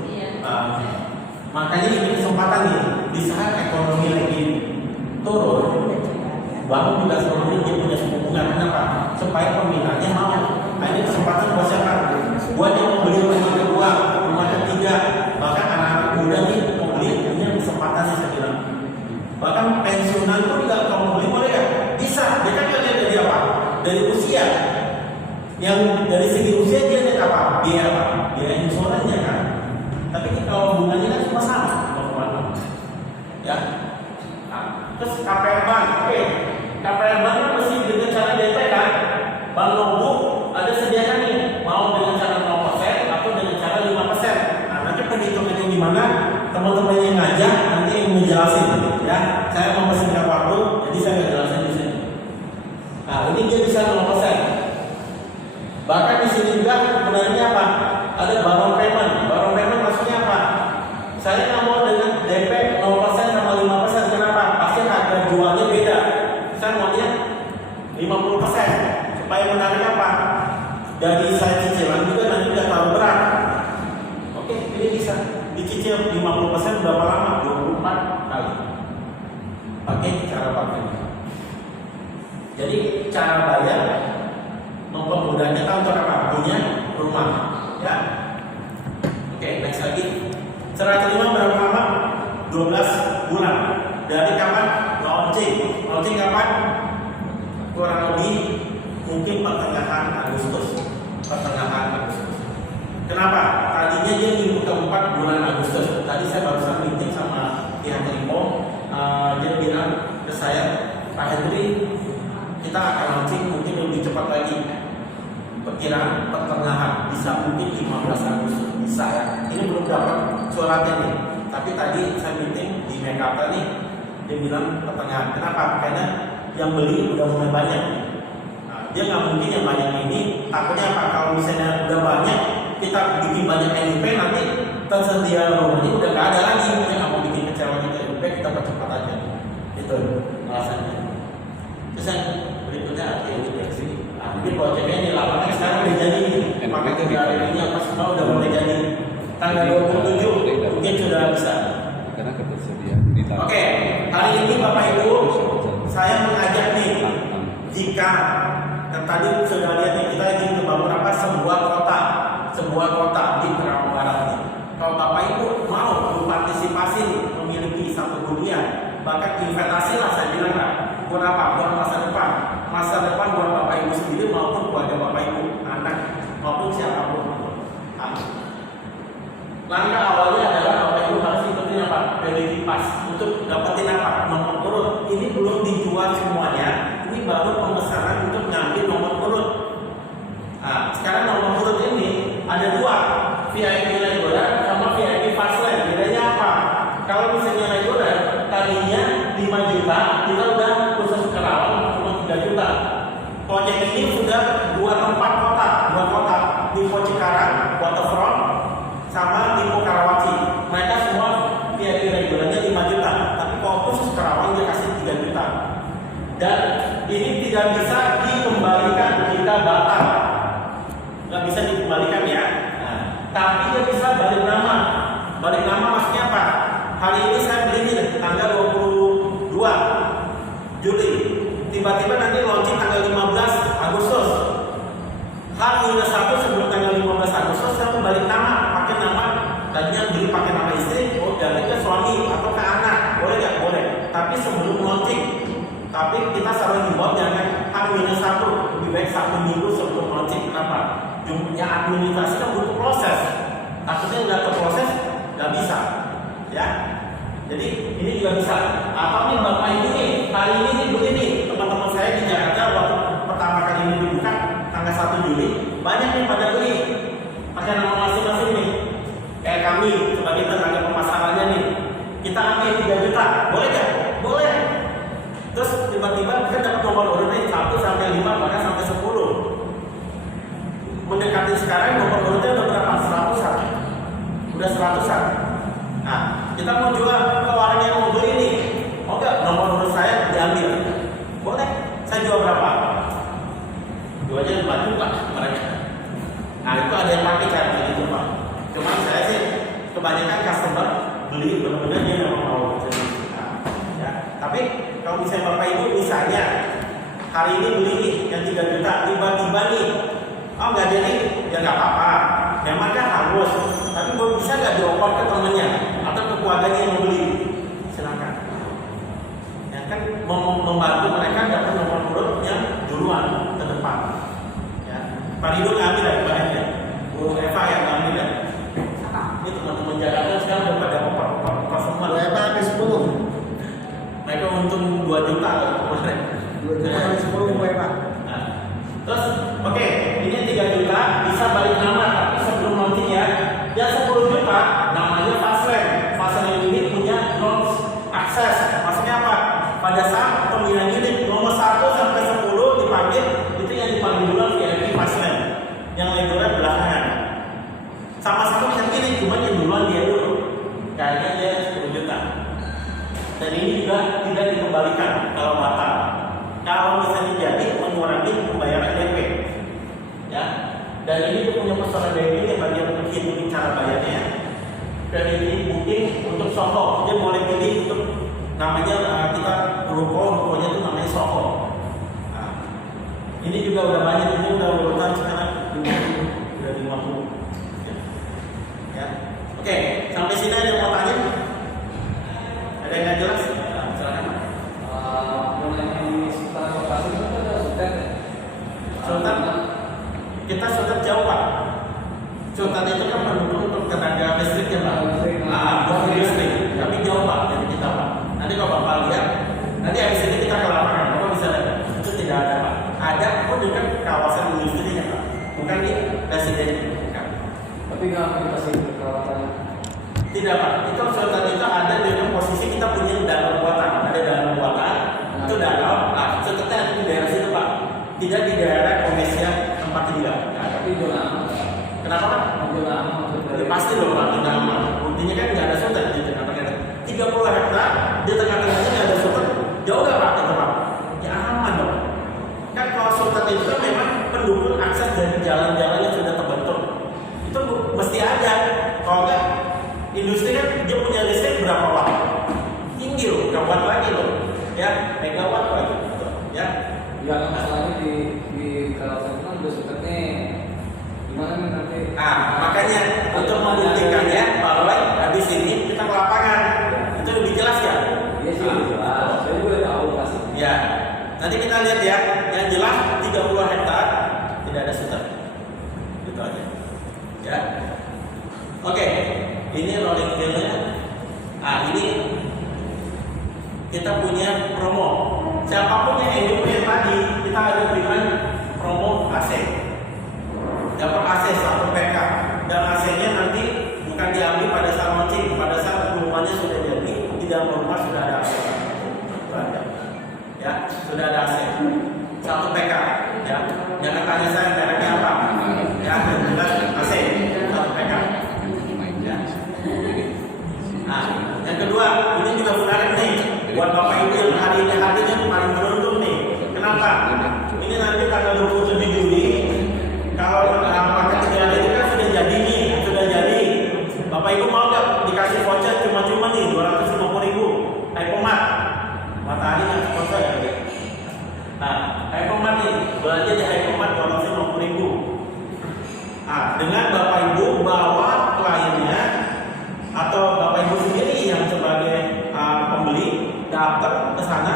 Makanya ini kesempatan nih, di saat ekonomi lagi turun, bank juga sebenarnya dia punya suku bunga. Kenapa? Supaya peminatnya mau. Nah, ini kesempatan buat siapa? Buat yang mau beli rumah kedua, rumah ketiga, bahkan anak-anak muda nih mau beli, punya kesempatannya saya bilang. Bahkan pensiunan pun juga kalau mau beli boleh ya? Bisa. Dia kan nggak lihat dari apa? Dari usia. Yang dari segi usia dia lihat apa? Biaya apa? Biaya insurannya kan. Tapi kalau bunganya kan cuma sama, ya. Nah, terus KPR Bank, oke. KPR Bank kan mesti dengan cara DP kan. Bank Nobu ada sediakan nih, mau dengan cara 0% atau dengan cara 5%. Nah, nanti perhitungannya gimana? Teman-teman yang ngajak nanti yang menjelasin, ya. Saya mau persingkat waktu, jadi saya nggak jelasin di sini. Nah, ini dia bisa 0%. Bahkan di sini juga sebenarnya apa? Ada barang payment. Barang payment maksudnya apa? Saya nggak mau dengan DP 0% sama 5%. Kenapa? Pasti harga jualnya beda. Saya maunya 50%. Supaya menarik apa? Dari saya cicilan juga nanti udah tahu berat. Oke, ini bisa dicicil 50% berapa lama? 24 kali. Pakai cara pakai. Jadi cara bayar mempermudah kita untuk apa? Punya rumah, ya. Oke, next lagi. Serah terima berapa lama? 12 bulan. Dari kapan? Launching. Launching kapan? Kurang lebih mungkin pertengahan Agustus. Kenapa? Tadinya dia minggu keempat bulan Agustus. Tadi saya barusan meeting sama pihak Lipo. Dia bilang ke saya, Pak Hendri, kita akan launching mungkin lebih cepat lagi. Perkiraan pertengahan, bisa mungkin 15 Agustus, bisa ya. Ini belum dapat suratnya nih. Tapi tadi saya meeting di Mekarta nih, dia bilang pertengahan. Kenapa? Karena yang beli udah mulai banyak. Nah, dia nggak mungkin yang banyak ini. Takutnya apa? Kalau misalnya udah banyak, kita bikin banyak NIP nanti tersedia rumahnya udah nggak ada lagi. Kita nggak mau bikin kecewa kita NIP, kita percepat aja. Itu alasannya. Terus yang berikutnya ini dari sini. Mungkin proyeknya di lapangan sekarang udah jadi. Pakai kendaraan ini apa semua udah mulai jadi. Tanggal 27 mungkin sudah bisa. Karena ketersediaan di tanah. Oke, hari ini Bapak Ibu saya mengajak nih, jika tadi sudah lihat nih, kita ingin membangun apa? Sebuah kota di Kerawang Barat nih. Kalau Bapak Ibu mau berpartisipasi memiliki satu hunian, bahkan investasi lah saya bilang lah. Buat apa? Buat masa depan buat Bapak Ibu sendiri maupun keluarga Bapak Ibu, anak maupun siapapun. Langkah awalnya adalah Bapak Ibu harus ikutin apa? Validity pass untuk dapetin apa? Nomor urut. Ini belum dijual semuanya. Ini baru pemesanan untuk ngambil nomor urut. Nah, sekarang nomor urut ini ada dua, VIP regular sama VIP fast lane. Bedanya apa? Kalau misalnya regular tadinya 5 juta, kita udah khusus Kerawang cuma 3 juta. Proyek ini sudah dua kota, Dipo Cikarang, Waterfront, sama Dipo Karawaci. Mereka semua VIP regularnya 5 juta, tapi kalau khusus Kerawang dia kasih 3 juta. Dan ini tidak bisa dikembalikan jika batal. Nggak bisa dikembalikan ya. Nah, tapi dia bisa balik nama. Balik nama maksudnya apa? Hari ini saya beli ini tanggal 22 Juli. Tiba-tiba nanti launching tanggal 15 Agustus. H-1 sebelum tanggal 15 Agustus saya mau balik nama, pakai nama tadinya beli pakai nama istri, oh ganti ke suami atau ke anak, boleh nggak? Boleh. Tapi sebelum launching. Tapi kita selalu dibuat jangan H-1, lebih baik 1 minggu sebelum launching. Kenapa? Jumlahnya administrasi kan butuh proses. Takutnya nggak terproses, nggak bisa. Ya. Jadi ini juga bisa. Atau nih Bapak Ibu nih, hari ini nih begini, teman-teman saya di Jakarta waktu pertama kali ini dibuka tanggal 1 Juli, banyak nih pada beli pakai nama masing-masing nih. Kayak kami sebagai tenaga pemasarannya nih, kita ambil 3 juta, boleh nggak? Boleh. Terus tiba-tiba kita dapat nomor urutnya 1 sampai 5 bahkan sampai 10. Mendekati sekarang nomor urutnya udah berapa? 100-an. Udah 100-an. Nah, kita mau jual ke orang yang mau beli nih. Oh enggak, nomor urut saya diambil. Boleh. Saya jual berapa? Jualnya 5 juta mereka. Nah, itu ada yang pakai cara begitu Pak. Cuma saya sih kebanyakan customer beli benar-benar dia memang mau jadi. Nah, ya. Tapi kalau misalnya Bapak Ibu misalnya hari ini beli nih yang 3 juta, tiba-tiba nih, oh nggak jadi, ya nggak apa-apa. Memang kan harus, tapi bisa nggak dioper ke temennya atau ke keluarganya yang mau beli? Silakan. Ya kan membantu mereka dapat nomor urut yang duluan ke depan. Ya. Pak Ridho ngambil dari bahannya, Bu Eva yang ngambil ya. Ini teman-teman Jakarta sekarang udah pada customer. Bu Eva habis 10. Mereka untung 2 juta kemarin. 2 juta habis 10 Bu Eva. Nah, terus oke, ini 3 juta bisa balik nama tapi sebelum launching ya. Yang 10 juta namanya Fastlane. Fastlane ini punya non akses. Maksudnya apa? Pada saat pemilihan unit nomor 1 sampai 10 dipanggil, itu yang dipanggil duluan VIP Fastlane. Yang lainnya belakangan. Sama-sama bisa pilih, cuma yang duluan dia dulu. Kayaknya dia 10 juta. Dan ini juga tidak dikembalikan kalau batal. Kalau misalnya jadi mengurangi pembayaran DP, ya. Dan ini punya personal banking yang bagian untuk cara bayarnya. Dan ini mungkin untuk Soho, dia boleh pilih untuk namanya kita rukonya itu namanya Soho. Nah, ini juga udah banyak, ini udah urutan sekarang udah 50. Ya. Oke, sampai sini ada yang mau tanya? Ada yang nggak jelas? Silakan. Sultan, kita sudah jauh Pak. Sultan itu kan mendukung untuk tenaga listrik ya Pak. Bukan listrik, tapi jauh Pak dari kita Pak. Nanti kalau Bapak lihat, nanti habis ini kita ke lapangan, Bapak bisa lihat. Itu tidak ada Pak. Ada pun dekat kawasan industrinya Pak. Bukan di residen. Tapi nggak kita sih kawasan. Tidak Pak. Itu Sultan itu ada di posisi kita punya danau buatan. Ada danau buatan. Itu danau. Nah, Sultan di daerah situ Pak. Tidak di daerah komersial tempat tinggal. Nah, Tapi zona kenapa Pak? zona Ya, pasti dong Pak, zona aman. Buktinya kan nggak ada sultan di tengah-tengah. 30 hektar di tengah-tengahnya nggak ada sultan. Jauh nggak Pak itu Pak? Ya aman dong. Kan kalau sultan itu kan memang pendukung akses dari jalan-jalan yang sudah terbentuk. Itu mesti ada. Kalau nggak, industri kan dia punya listrik berapa watt? Tinggi loh, nggak watt lagi loh. Ya, megawatt lagi. Ya. ya masalahnya di kawasan itu kan udah seperti gimana nih nanti? Makanya untuk membuktikannya bahwa habis ini kita ke lapangan itu lebih jelas ya. Iya sih jelas. Saya juga tahu pasti. Ya, nanti kita lihat ya. Yang jelas 30 hektar tidak ada sultan. Itu aja. Ya. Oke, ini rolling wheel-nya. Ini kita punya promo. Siapapun yang ingin tadi, kita ada berikan promo AC. Dapat AC 1 PK. Dan AC-nya nanti bukan diambil pada saat launching, pada saat pengumumannya sudah jadi, di dalam rumah sudah ada AC. Ya, sudah ada AC. 1 PK. Ya, jangan tanya saya mereknya apa. Ya, jelas AC 1 PK. Ya. Nah, yang kedua, ini juga menarik nih buat Bapak Ibu yang hari ini harinya paling beruntung nih. Pak, ini nanti tanggal 27 Juli. Kalau paket 3 hari itu kan sudah jadi nih, sudah jadi. Bapak Ibu mau nggak dikasih voucher cuma-cuma nih 250.000? Hypomat, Matahari nggak sponsor ya? Nah, Hypomat nih, belanja di Hypomat 250.000. Nah, dengan Bapak Ibu bawa kliennya atau Bapak Ibu sendiri yang sebagai pembeli daftar ke sana,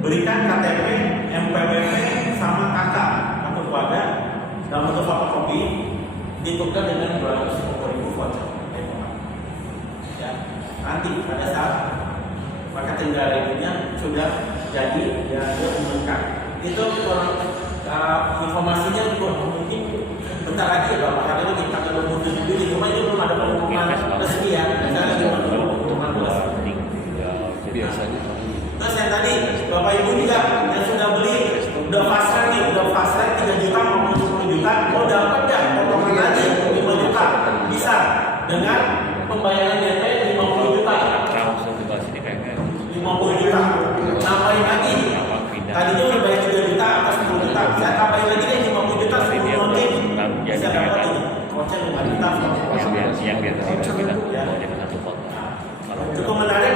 berikan KTP, MPWP sama KK atau keluarga dalam bentuk fotokopi, ditukar dengan 250.000 voucher. Ya, nanti pada saat paket tinggalnya sudah jadi ya diumumkan. Itu informasinya mungkin bentar lagi ya Bapak, hari ini tanggal 27 Juli, cuma ini belum ada pengumuman resmi ya. Misalnya cuma pengumuman resmi. Biasanya. Terus yang tadi Bapak Ibu juga yang sudah beli, udah fast track nih, udah fast track 3 juta maupun 10 juta, mau dapat ya potongan lagi 5 juta bisa dengan pembayaran DP 50 juta. 50 juta. Nambahin lagi. Tadi itu udah bayar 3 juta atas 10 juta. Saya tambahin lagi deh 50 juta 10 nanti. Bisa dapat ini. Voucher 5 juta. Yang biasa kita satu foto. Cukup menarik.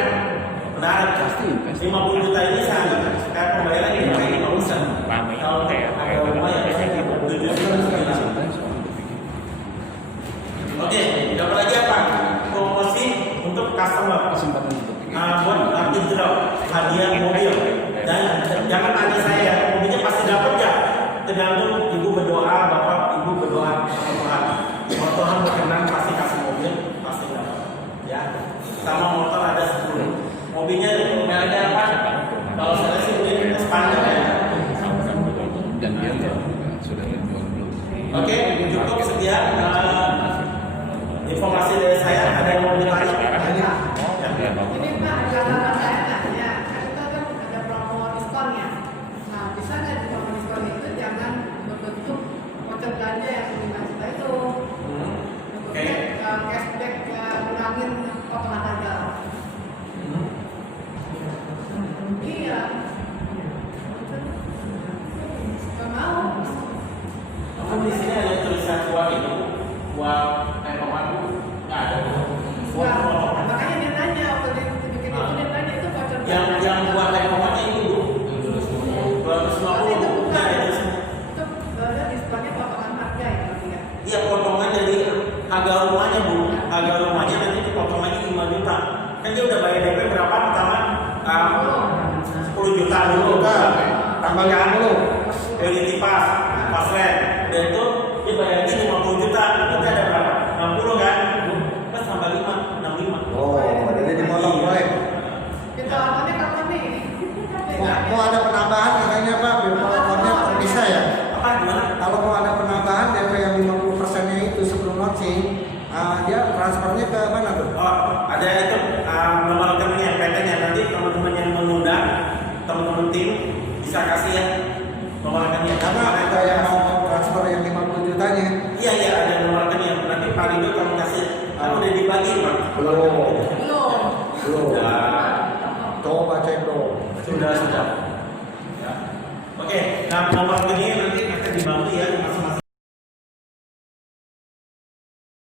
Menarik. 50 juta ini sangat kayak pembayaran yang kayak 5%. Kalau ada rumah yang 7,9. Oke, dapat lagi apa? Promosi untuk customer. Buat arti drop hadiah mobil. Dan jangan tanya saya, mobilnya pasti dapat ya. Tergantung ibu berdoa, bapak ibu berdoa sama Tuhan. Kalau Tuhan berkenan pasti kasih mobil, pasti dapat. Ya, sama motor ada 10. Mobilnya mereknya apa? Kalau saya sih beli Spandar ya. Dan dia sudah dijual belum? Oke, cukup sekian informasi dari saya. Ada yang mau ditanya? Ya. Ini Pak, catatan saya nanya, kan itu kan ada promo diskonnya. Nah, bisa nggak di promo diskon itu jangan berbentuk voucher belanja yang 5 juta itu. Bentuknya cashback, ngurangin potongan harga. Iya. Nggak mau. Kamu di sini ada tulisan uang itu, uang pemaku nggak ada. Nggak, makanya dia nanya waktu dia bikin itu dia nanya itu voucher belanja. Yang buat pemakunya itu bu, 250 Itu bu, bukan. nggak ada. Itu ada diskonnya potongan harga ya berarti ya. Iya potongan dari harga rumahnya bu, harga rumahnya nanti potongannya 5 juta. Kan dia udah bayar DP berapa pertama? 10 juta dulu, tambah kan dulu, Unity Pass, Password, dan itu dia bayarnya 50 juta, nanti ada berapa? 60 kan? Plus tambah 5, 65. Oh, jadi dimotong boleh. Ditawarannya kapan nih? Mau ada penambahan katanya Pak, bipolarnya bisa ya? Apa gimana? Kalau mau ada penambahan DP yang 50%-nya itu sebelum launching, dia transfernya ke mana tuh? Oh, ada itu nomor rekeningnya, PT-nya. Nanti teman-teman yang menunda, teman-teman tim bisa kasih ya nomor rekeningnya. Karena ada yang mau transfer yang 50 jutanya. Iya iya ada nomor rekeningnya. Nanti Pak Rido kamu kasih. Kan udah dibagi Pak. Belum. Belum. Coba cek dong. Sudah. Ya. Oke, nah nomor rekeningnya nanti akan dibantu ya.